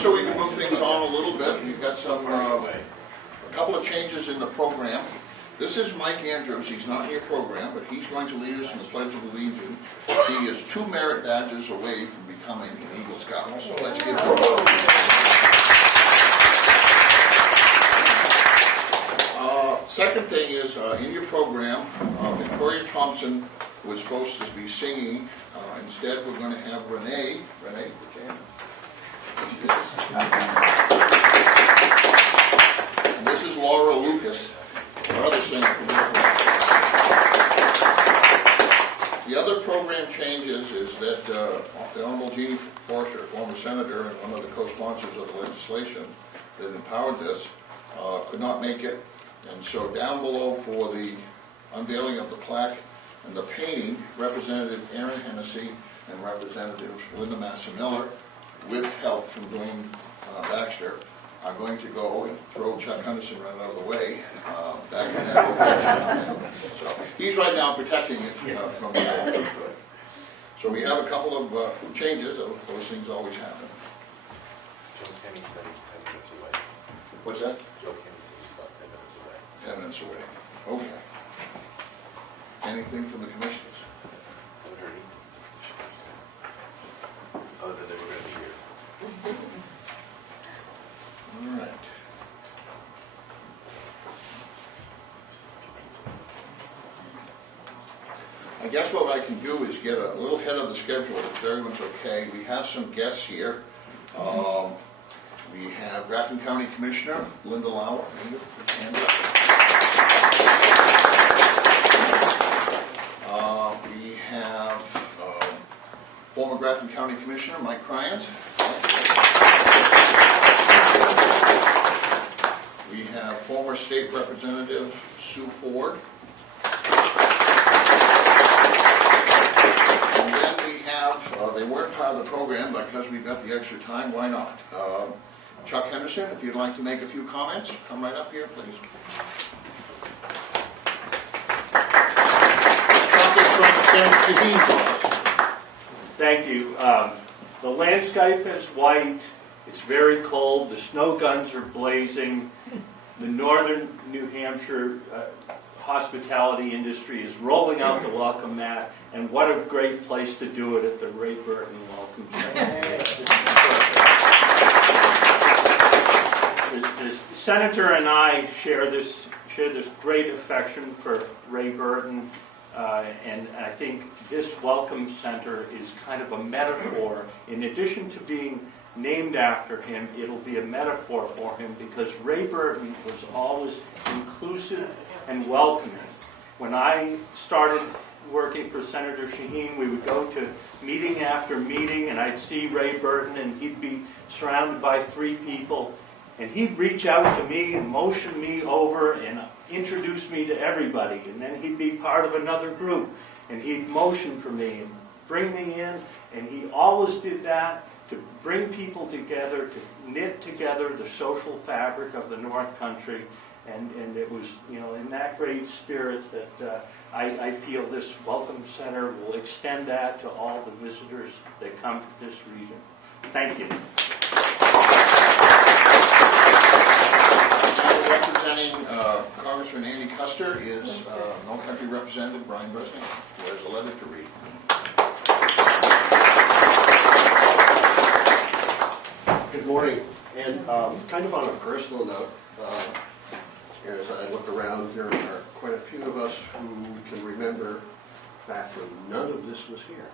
just so we can move things on a little bit, we've got some, a couple of changes in the program. This is Mike Andrews. He's not in your program, but he's going to lead us in the Pledge of Allegiance. He is 2 merit badges away from becoming an Eagle Scout. So let's give him a second thing is, in your program, Victoria Thompson was supposed to be singing. Instead, we're going to have Renee. Renee, and this is Laura Lucas, our other singer from the other program changes is that the Honorable Jeannie Forster, former senator and one of the co-sponsors of the legislation that empowered this, could not make it. And so down below for the unveiling of the plaque and the painting, Representative Aaron Hennessy and Representative Linda Massimiller, with help from Dwayne Baxter, are going to go and throw Chuck Henderson right out of the way back in that location. So he's right now protecting it from the wall. So we have a couple of changes. Those things always happen. Joe Kenny said he's 10 minutes away. What's that? Joe Kenny said he's about 10 minutes away. 10 minutes away. Okay. Anything from the commissioners? Haven't heard anything. Other than they were going to be here. All right. I guess what I can do is get a little ahead of the schedule if everyone's okay. We have some guests here. We have Grafton County Commissioner Linda Lauer. We have former Grafton County Commissioner Mike Bryant. We have former State Representative Sue Ford. And then we have, they weren't part of the program, but because we've got the extra time, why not? Chuck Henderson, if you'd like to make a few comments, come right up here, please. Chuck is from Senator Sheehan's office. Thank you. The landscape is white. It's very cold. The snow guns are blazing. The northern New Hampshire hospitality industry is rolling out the welcome mat. And what a great place to do it at the Ray Burton Welcome Center. The senator and I share this great affection for Ray Burton. And I think this welcome center is kind of a metaphor. In addition to being named after him, it'll be a metaphor for him because Ray Burton was always inclusive and welcoming. When I started working for Senator Sheehan, we would go to meeting after meeting and I'd see Ray Burton and he'd be surrounded by 3 people and he'd reach out to me and motion me over and introduce me to everybody, and then he'd be part of another group and he'd motion for me and bring me in, and he always did that to bring people together, to knit together the social fabric of the North Country, and it was, you know, in that great spirit that I feel this Welcome Center will extend that to all the visitors that come to this region. Thank you. Representing Congressman Andy Custer is North Country Representative Brien Ward, who has a letter to read. Good morning. And kind of on a personal note, as I look around, there are quite a few of us who can remember back when none of this was here.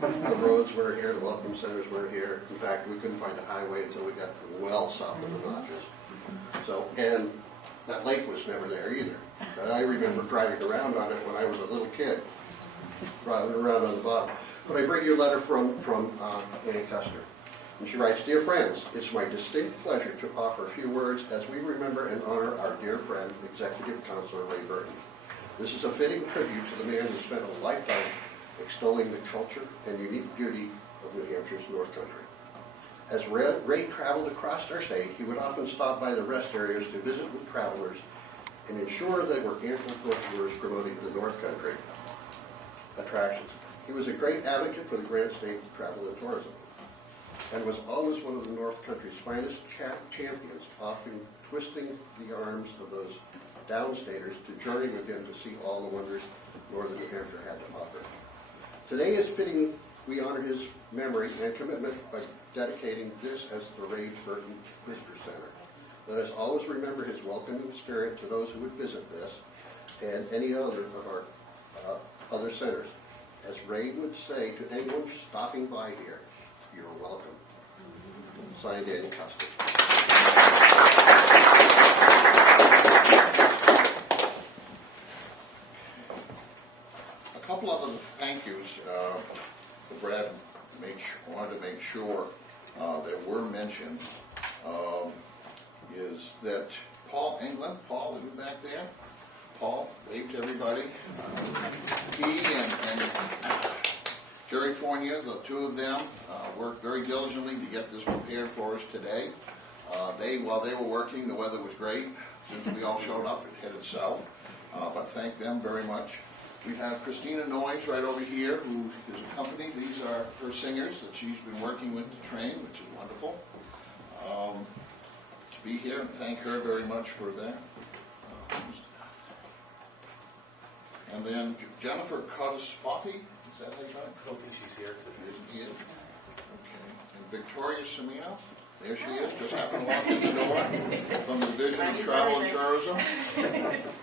The roads weren't here, the welcome centers weren't here. In fact, we couldn't find a highway until we got well south of the Notches. So, and that lake was never there either. But I remember driving around on it when I was a little kid, driving around on the bottom. But I bring you a letter from Annie Custer. And she writes, "Dear friends, it's my distinct pleasure to offer a few words as we remember and honor our dear friend, Executive Councilor Ray Burton. This is a fitting tribute to the man who spent a lifetime extolling the culture and unique beauty of New Hampshire's North Country. As Ray traveled across our state, he would often stop by the rest areas to visit with travelers and ensure there were ample brochures promoting the North Country attractions. He was a great advocate for the Granite State Travel and Tourism. and was always one of the North Country's finest champions, often twisting the arms of those downstaters to journey with him to see all the wonders Northern New Hampshire had to offer. Today is fitting we honor his memory and commitment by dedicating this as the Ray Burton Visitor Center. Let us always remember his welcoming spirit to those who would visit this and any other of our other centers. As Ray would say to anyone stopping by here, you're welcome. Signed, Daniel Custer. A couple of other thank yous that Brad wanted to make sure that were mentioned is that Paul England, Paul, are you back there? Paul, wave to everybody. He and Jerry Fournier, the two of them, worked very diligently to get this prepared for us today. While they were working, the weather was great. Since we all showed up, it headed south. But thank them very much. We have Christina Noyes right over here, who is accompanied. These are her singers that she's been working with to train, which is wonderful. To be here and thank her very much for that. And then Jennifer Codespati, is that how you write? I don't think she's here today. Okay. And Victoria Semino, there she is, just happened to walk in the door from the Division of Travel and Tourism,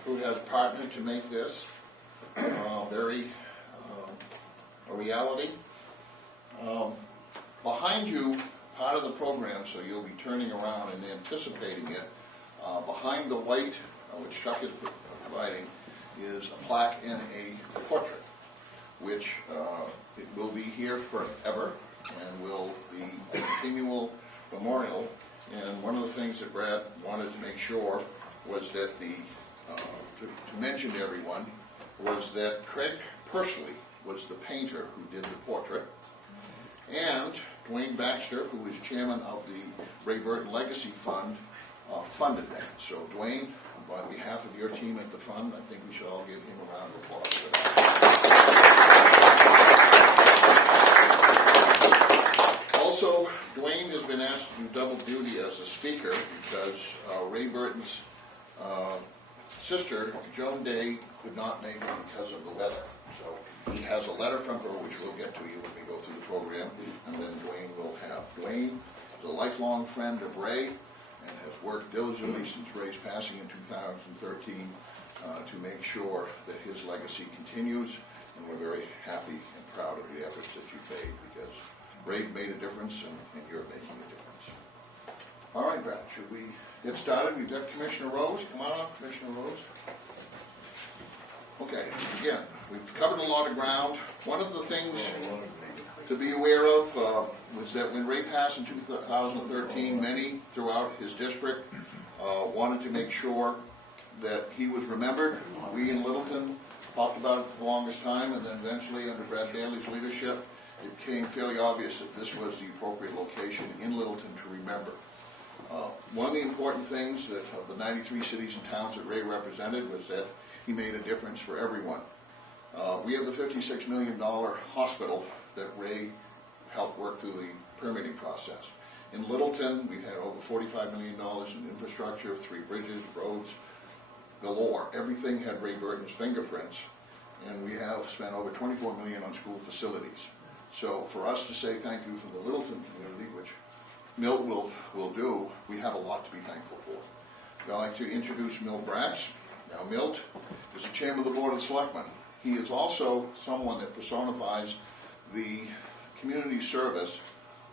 who has partnered to make this a reality. Behind you, part of the program, so you'll be turning around and anticipating it, behind the white, which Chuck is providing, is a plaque and a portrait, which it will be here forever and will be a continual memorial. And one of the things that Brad wanted to make sure was that to mention to everyone, was that Craig Pursley was the painter who did the portrait, and Dwayne Baxter, who is chairman of the Ray Burton Legacy Fund, funded that. So Dwayne, on behalf of your team at the fund, I think we should all give him a round of applause for that. Also, Dwayne has been asked to do double duty as a speaker because Ray Burton's sister, Joan Day, could not make it because of the weather. So he has a letter from her, which we'll get to you when we go through the program, and then Dwayne will have. Dwayne is a lifelong friend of Ray and has worked diligently since Ray's passing in 2013 to make sure that his legacy continues, and we're very happy and proud of the efforts that you've made, because Ray made a difference and you're making a difference. All right, Brad, should we get started? We've got Commissioner Rose. Come on up, Commissioner Rose. Okay, again, we've covered a lot of ground. One of the things to be aware of was that when Ray passed in 2013, many throughout his district wanted to make sure that he was remembered. We in Littleton talked about it for the longest time, and then eventually under Brad Daly's leadership, it became fairly obvious that this was the appropriate location in Littleton to remember. One of the important things that of the 93 cities and towns that Ray represented was that he made a difference for everyone. We have the $56 million hospital that Ray helped work through the permitting process. In Littleton, we've had over $45 million in infrastructure, 3 bridges, roads, galore. Everything had Ray Burton's fingerprints, and we have spent over $24 million on school facilities. So for us to say thank you from the Littleton community, which Milt will do, we have a lot to be thankful for. I'd like to introduce Milton Bratz. Now, Milt is the chairman of the Board of Selectmen. He is also someone that personifies the community service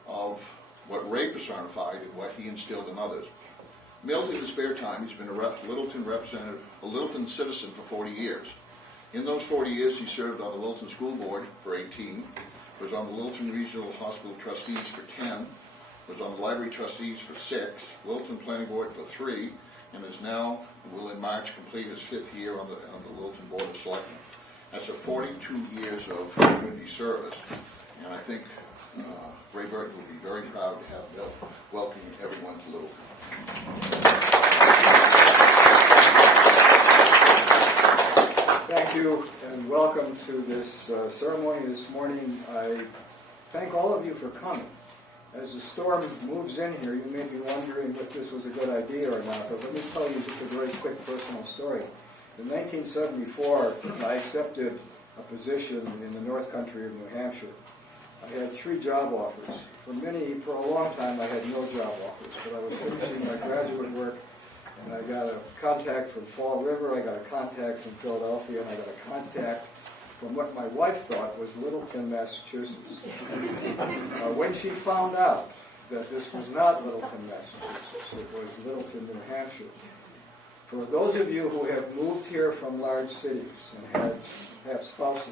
of what Ray personified and what he instilled in others. Milt, in his spare time, he's been a Littleton representative, a Littleton citizen for 40 years. In those 40 years, he served on the Littleton School Board for 18, was on the Littleton Regional Hospital Trustees for 10, was on the Library Trustees for 6, Littleton Planning Board for 3, and is now, will in March complete his 5th year on the Littleton Board of Selectmen. That's a 42 years of community service, and I think Ray Burton will be very proud to have Bill welcoming everyone to Littleton. Thank you and welcome to this ceremony this morning. I thank all of you for coming. As the storm moves in here, you may be wondering if this was a good idea or not, but let me tell you just a very quick personal story. In 1974, I accepted a position in the North Country of New Hampshire. I had 3 job offers. For a long time, I had no job offers, but I was finishing my graduate work, and I got a contact from Fall River, I got a contact from Philadelphia, and I got a contact from what my wife thought was Littleton, Massachusetts. When she found out that this was not Littleton, Massachusetts, it was Littleton, New Hampshire. For those of you who have moved here from large cities and have spouses,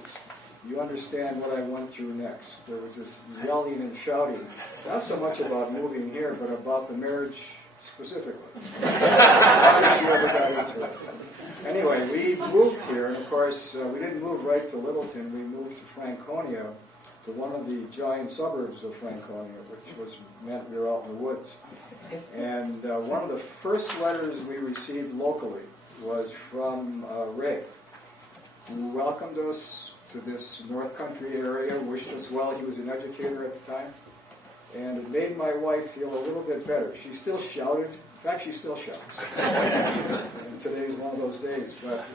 you understand what I went through next. There was this yelling and shouting, not so much about moving here, but about the marriage specifically. How did you ever got into it? Anyway, we moved here, and of course, we didn't move right to Littleton. We moved to Franconia, to one of the giant suburbs of Franconia, which meant we were out in the woods. And one of the first letters we received locally was from Ray, who welcomed us to this North Country area, wished us well. He was an educator at the time. And it made my wife feel a little bit better. She still shouted. In fact, she still shouts. And today's one of those days. But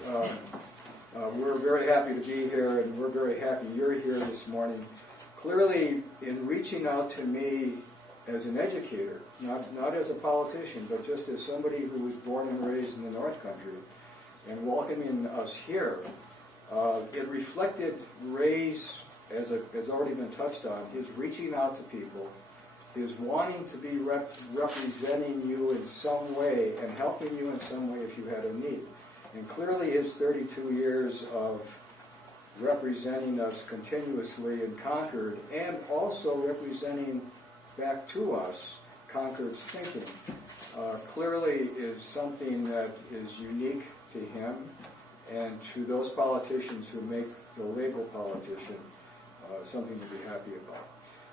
we're very happy to be here, and we're very happy you're here this morning. Clearly, in reaching out to me as an educator, not as a politician, but just as somebody who was born and raised in the North Country, and welcoming us here, it reflected Ray's, as already been touched on, his reaching out to people, his wanting to be representing you in some way and helping you in some way if you had a need. And clearly his 32 years of representing us continuously in Concord, and also representing back to us Concord's thinking, clearly is something that is unique to him and to those politicians who make the label politician something to be happy about.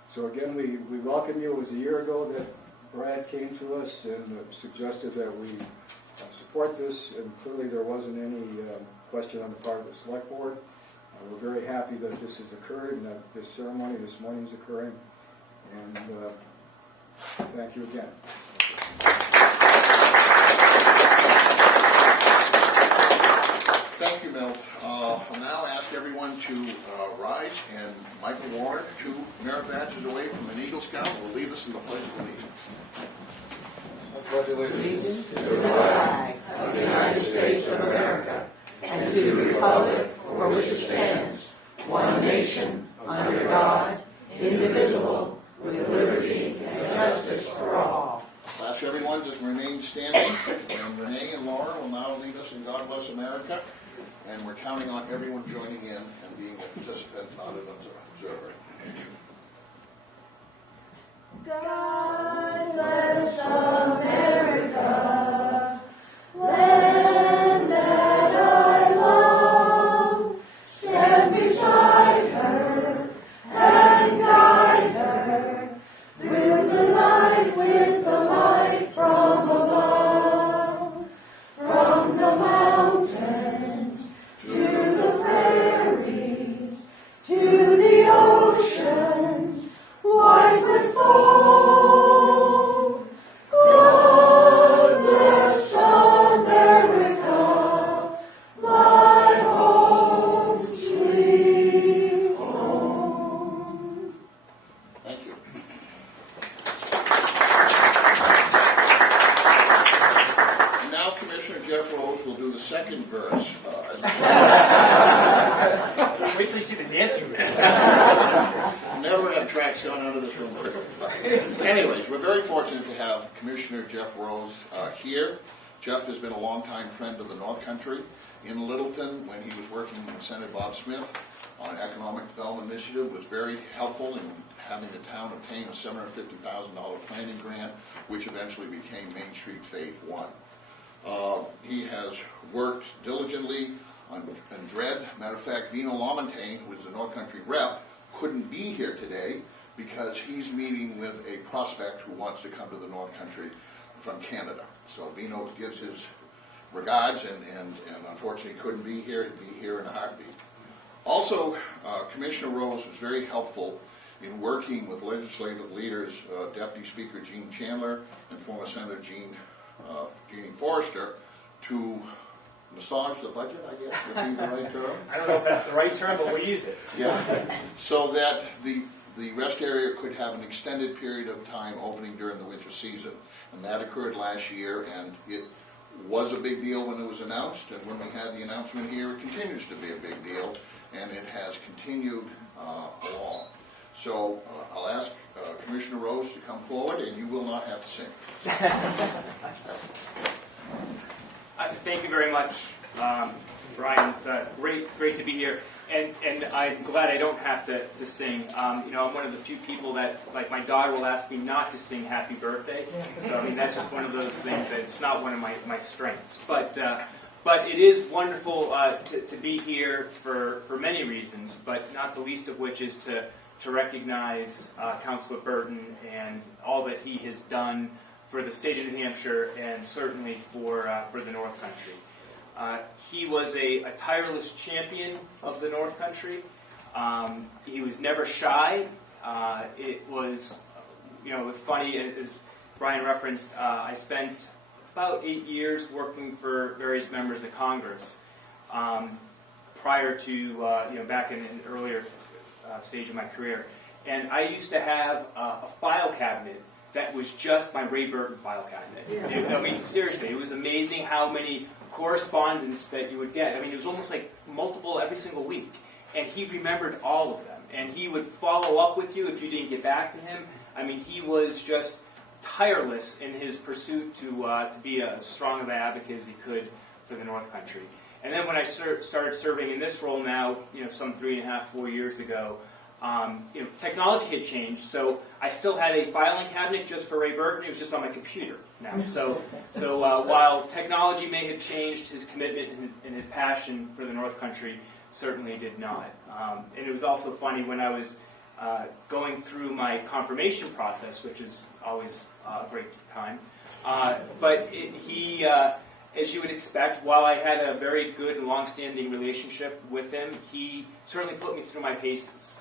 So again, we welcome you. It was a year ago that Brad came to us and suggested that we support this, and clearly there wasn't any question on the part of the Select Board. We're very happy that this has occurred and that this ceremony this morning is occurring. And thank you again. Thank you, Milt. I'll now ask everyone to rise, and Michael Ward, 2 merit badges away from an Eagle Scout, will lead us in the Pledge of Allegiance. Allegiance to the flag of the United States of America and to the republic for which it stands, one nation, under God, indivisible, with liberty and justice for all. I'll ask everyone to remain standing, and Renee and Laura will now lead us in God Bless America, and we're counting on everyone joining in and being a participant, not an observer. God bless America, land that I love. Stand beside her and guide her through the night with the light from above. From the mountains to the prairies, to the oceans, white with foam. God bless America, my home, sweet home. Thank you. And now Commissioner Jeff Rose will do the second verse. Wait till you see the dancing room. Never have tracks gone out of this room quicker. Anyways, we're very fortunate to have Commissioner Jeff Rose here. Jeff has been a longtime friend of the North Country. In Littleton, when he was working with Senator Bob Smith on an economic development initiative, was very helpful in having the town obtain a $750,000 planning grant, which eventually became Main Street Phase 1. He has worked diligently on DRED. Matter of fact, Vino Lamontagne, who is the North Country rep, couldn't be here today because he's meeting with a prospect who wants to come to the North Country from Canada. So Vino gives his regards, and unfortunately couldn't be here. He'd be here in a heartbeat. Also, Commissioner Rose was very helpful in working with legislative leaders, Deputy Speaker Gene Chandler and former Senator Jeannie Forrester, to massage the budget, I guess, would be the right term. I don't know if that's the right term, but we'll use it. Yeah, so that the rest area could have an extended period of time opening during the winter season. And that occurred last year, and it was a big deal when it was announced, and when we had the announcement here, it continues to be a big deal, and it has continued along. So I'll ask Commissioner Rose to come forward, and you will not have to sing. Thank you very much, Brian. Great to be here. And I'm glad I don't have to sing. I'm one of the few people that, like, my daughter will ask me not to sing Happy Birthday. So, that's just one of those things that it's not one of my strengths. But it is wonderful to be here for many reasons, but not the least of which is to recognize Councilor Burton and all that he has done for the state of New Hampshire and certainly for the North Country. He was a tireless champion of the North Country. He was never shy. It was funny, as Brian referenced, I spent about 8 years working for various members of Congress prior to, back in an earlier stage of my career. And I used to have a file cabinet that was just my Ray Burton file cabinet. Seriously, it was amazing how many correspondence that you would get. It was almost like multiple every single week. And he remembered all of them. And he would follow up with you if you didn't get back to him. He was just tireless in his pursuit to be as strong of an advocate as he could for the North Country. And then when I started serving in this role now, some 3.5, 4 years ago, technology had changed, so I still had a filing cabinet just for Ray Burton. It was just on my computer now. So while technology may have changed, his commitment and his passion for the North Country certainly did not. And it was also funny when I was going through my confirmation process, which is always a great time. As you would expect, while I had a very good and long-standing relationship with him, he certainly put me through my paces.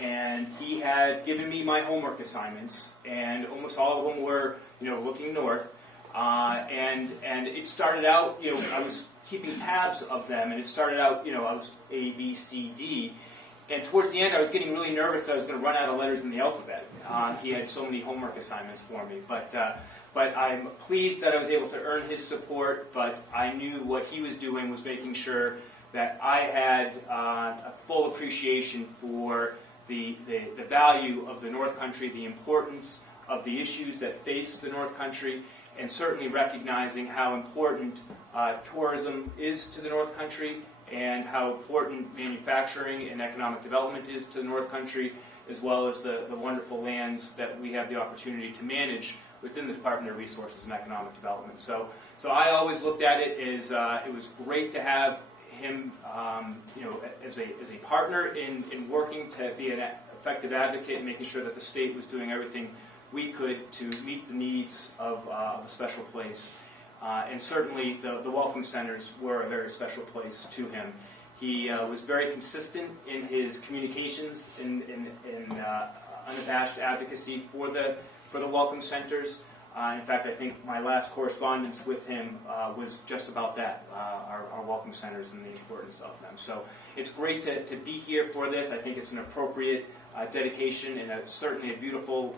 And he had given me my homework assignments, and almost all of them were, looking north. And it started out, I was keeping tabs of them, and it started out, I was A, B, C, D. And towards the end, I was getting really nervous that I was going to run out of letters in the alphabet. He had so many homework assignments for me. But I'm pleased that I was able to earn his support, but I knew what he was doing was making sure that I had a full appreciation for the value of the North Country, the importance of the issues that face the North Country, and certainly recognizing how important tourism is to the North Country and how important manufacturing and economic development is to the North Country, as well as the wonderful lands that we have the opportunity to manage within the Department of Resources and Economic Development. So I always looked at it as it was great to have him, as a partner in working to be an effective advocate and making sure that the state was doing everything we could to meet the needs of a special place. And certainly the Welcome Centers were a very special place to him. He was very consistent in his communications and unabashed advocacy for the Welcome Centers. In fact, I think my last correspondence with him was just about that, our Welcome Centers and the importance of them. So it's great to be here for this. I think it's an appropriate dedication and certainly a beautiful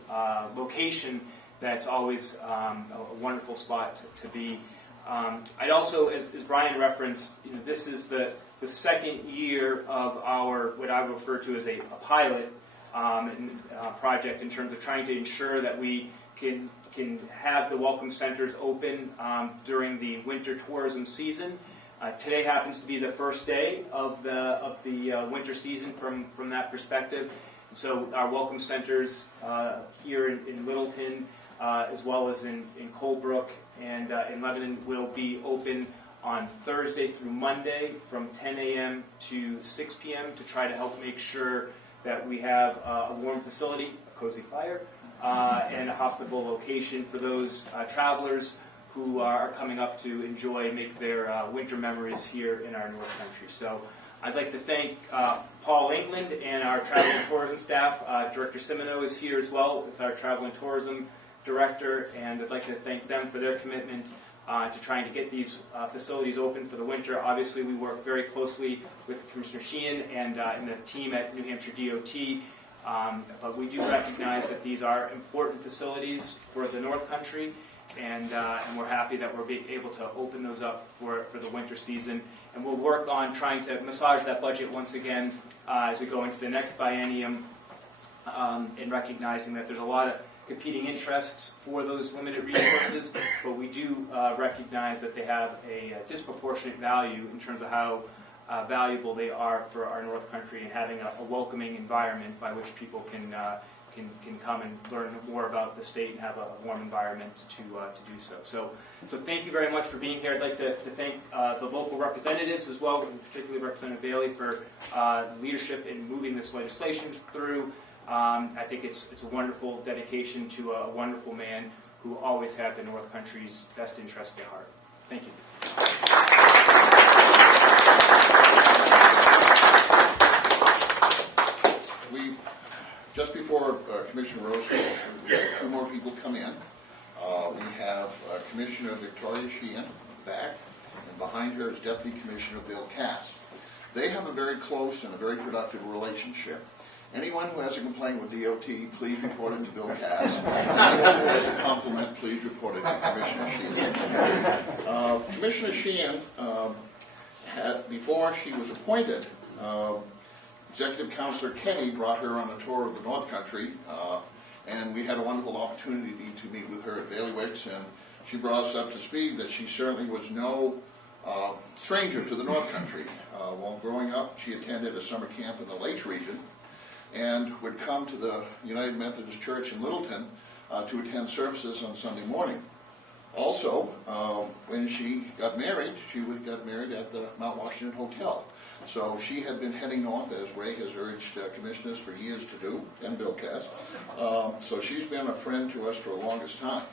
location that's always a wonderful spot to be. I'd also, as Brian referenced, this is the second year of our, what I refer to as a pilot project in terms of trying to ensure that we can have the Welcome Centers open during the winter tourism season. Today happens to be the first day of the winter season from that perspective. So our Welcome Centers here in Littleton, as well as in Colebrook and in Lebanon, will be open on Thursday through Monday from 10 a.m. to 6 p.m. to try to help make sure that we have a warm facility, a cozy fire, and a hospitable location for those travelers who are coming up to make their winter memories here in our North Country. So I'd like to thank Paul England and our travel and tourism staff. Director Simino is here as well with our travel and tourism director, and I'd like to thank them for their commitment to trying to get these facilities open for the winter. Obviously, we work very closely with Commissioner Sheehan and the team at New Hampshire DOT, but we do recognize that these are important facilities for the North Country, and we're happy that we're able to open those up for the winter season. And we'll work on trying to massage that budget once again as we go into the next biennium, and recognizing that there's a lot of competing interests for those limited resources, but we do recognize that they have a disproportionate value in terms of how valuable they are for our North Country, and having a welcoming environment by which people can come and learn more about the state and have a warm environment to do so. So thank you very much for being here. I'd like to thank the local representatives as well, and particularly Representative Bailey for leadership in moving this legislation through. I think it's a wonderful dedication to a wonderful man who always had the North Country's best interests at heart. Thank you. Just before Commissioner Rose, we have two more people come in. We have Commissioner Victoria Sheehan back, and behind her is Deputy Commissioner Bill Cass. They have a very close and a very productive relationship. Anyone who has a complaint with DOT, please report it to Bill Cass. Anyone who has a compliment, please report it to Commissioner Sheehan. Commissioner Sheehan, before she was appointed, Executive Councilor Kenny brought her on a tour of the North Country, and we had a wonderful opportunity to meet with her at Bailiwicks, and she brought us up to speed that she certainly was no stranger to the North Country. While growing up, she attended a summer camp in the Lakes region, and would come to the United Methodist Church in Littleton to attend services on Sunday morning. Also, when she got married at the Mount Washington Hotel. So she had been heading north, as Ray has urged commissioners for years to do, and Bill Cass. So she's been a friend to us for the longest time.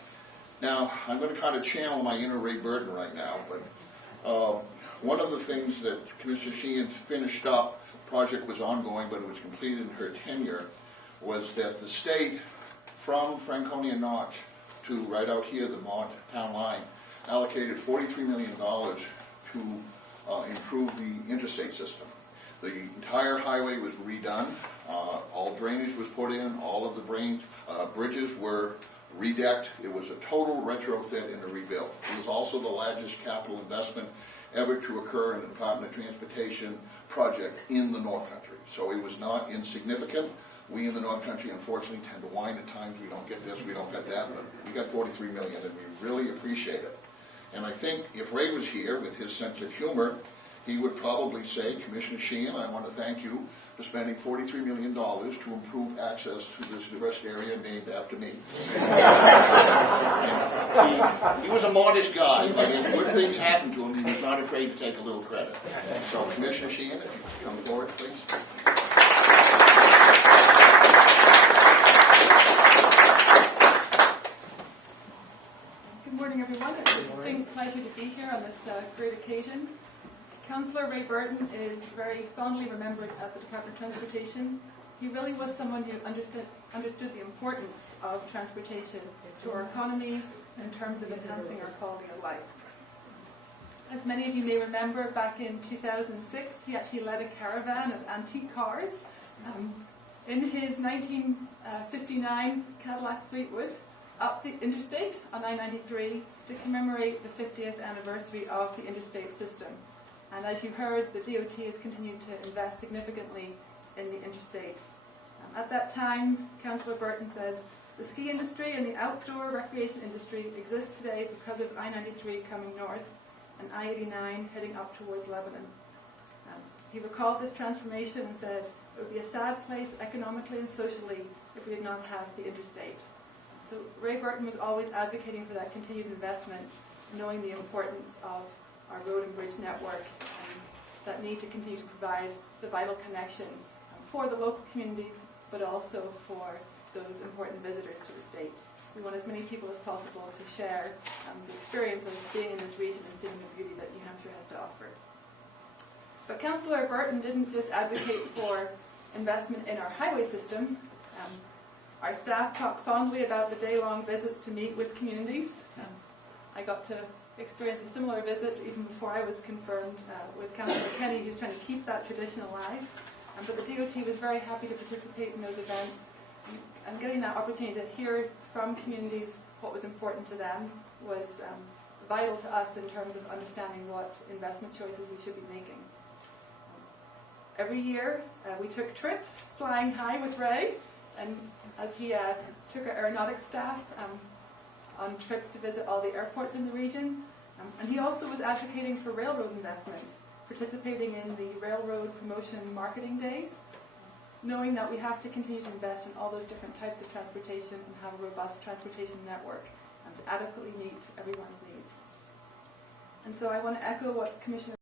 Now, I'm going to kind of channel my inner Ray Burton right now, but one of the things that Commissioner Sheehan finished up, the project was ongoing, but it was completed in her tenure, was that the state, from Franconia Notch to right out here, the Mont town line, allocated $43 million to improve the interstate system. The entire highway was redone, all drainage was put in, all of the bridges were redecked. It was a total retrofit and a rebuild. It was also the largest capital investment ever to occur in the Department of Transportation project in the North Country. So it was not insignificant. We in the North Country, unfortunately, tend to whine at times. We don't get this, we don't get that, but we got $43 million, and we really appreciate it. And I think if Ray was here with his sense of humor, he would probably say, Commissioner Sheehan, I want to thank you for spending $43 million to improve access to this diverse area named after me. He was a modest guy, but if good things happened to him, he was not afraid to take a little credit. So, Commissioner Sheehan, if you could come forward, please. Good morning, everyone. It's a distinct pleasure to be here on this great occasion. Councillor Ray Burton is very fondly remembered at the Department of Transportation. He really was someone who understood the importance of transportation to our economy in terms of enhancing our quality of life. As many of you may remember, back in 2006, he actually led a caravan of antique cars in his 1959 Cadillac Fleetwood up the interstate on I-93 to commemorate the 50th anniversary of the interstate system. And as you heard, the DOT has continued to invest significantly in the interstate. At that time, Councillor Burton said, the ski industry and the outdoor recreation industry exist today because of I-93 coming north and I-89 heading up towards Lebanon. He recalled this transformation and said, it would be a sad place economically and socially if we did not have the interstate. So Ray Burton was always advocating for that continued investment, knowing the importance of our road and bridge network and that need to continue to provide the vital connection for the local communities, but also for those important visitors to the state. We want as many people as possible to share the experience of being in this region and seeing the beauty that New Hampshire has to offer. But Councillor Burton didn't just advocate for investment in our highway system. Our staff talked fondly about the day-long visits to meet with communities. I got to experience a similar visit even before I was confirmed with Councillor Kenny, who's trying to keep that tradition alive. But the DOT was very happy to participate in those events, and getting that opportunity to hear from communities what was important to them was vital to us in terms of understanding what investment choices we should be making. Every year we took trips flying high with Ray, and as he took our aeronautics staff on trips to visit all the airports in the region. And he also was advocating for railroad investment, participating in the Railroad Promotion Marketing Days, knowing that we have to continue to invest in all those different types of transportation and have a robust transportation network to adequately meet everyone's needs. And so I want to echo what Commissioner